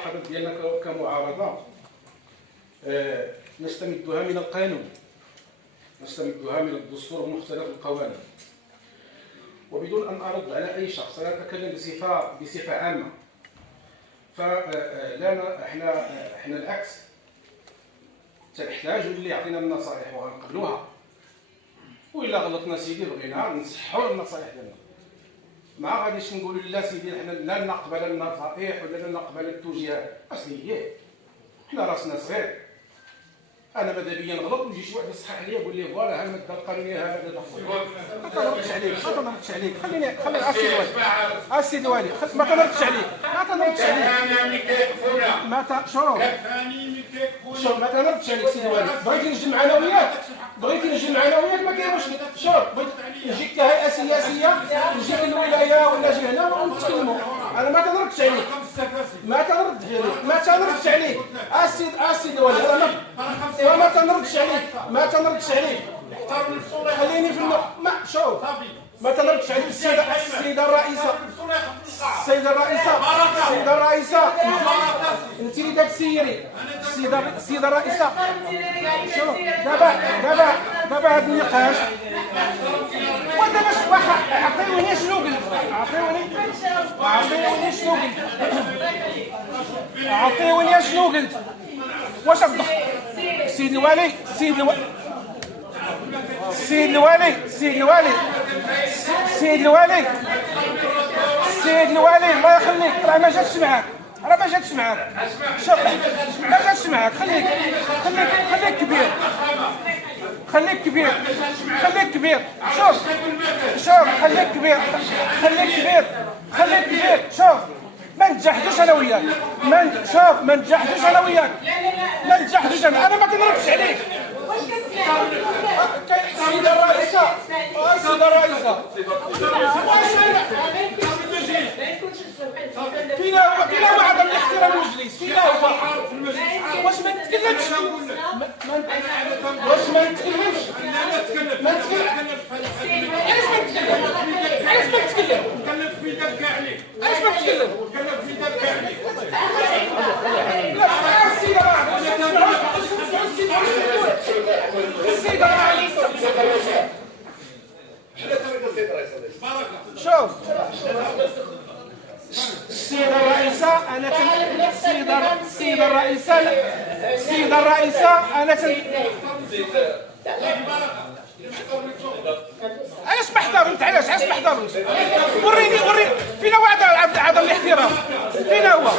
الملاحظات ديالنا كمعارضه نستمدها من القانون، نستمدها من الدستور ومختلف القوانين، وبدون ان ارد على اي شخص انا اتكلم بصفه عامه. فلنا احنا العكس، تنحتاجوا اللي يعطينا النصائح وغنقبلوها، وإلا غلطنا سيدي بغينا نصحوا النصائح ديالنا. ما غاديش نقولوا لا سيدي حنا لا نقبل النصائح ولا لا نقبل التوجيهات، اصلي هي حنا راسنا صغير. انا ماذا بيا نغلط ويجي شي واحد يصحح لي يقول لي فوالا ها الماده القانونيه هذا ما تنردش عليك، ما تنردش عليك، خليني السيد والي ما تنردش عليك، ما تنردش عليك، شوف ما تنردش عليك سيدي والي. بغيتي نجمع انا وياك ما كاين مشكل. شوف نجيك كهيئه سياسيه نجيك الولايه ولا جي هنا ونتكلموا، انا ما تنردش عليك، ما تنردش عليك السيد والي، ما تنردش عليك، خليني في ما شوف ما تنردش عليك. السيدة الرئيسة انت اللي كتسيري. السيدة الرئيسة شوف دابا هذا النقاش ودابا عطيوني شنو قلت، عطيوني شنو قلت. واش الضغط سيد الوالي الله يخليك، راه ما جاتش معاك، شوف ما جاتش معاك، خليك كبير، شوف خليك كبير، شوف ما نجحتوش انا وياك، ما نجحتوش انا ما كنردش عليك. السيدة الرئيسة فينا هو عدم الاحترام المجلس، فينا هو واش ما نتكلمش علاش ما نتكلم؟ شوف السيدة الرئيسة أنا علاش ما احترمت؟ علاش ما احترمت؟ وريني فينا هو عدم الاحترام، فينا هو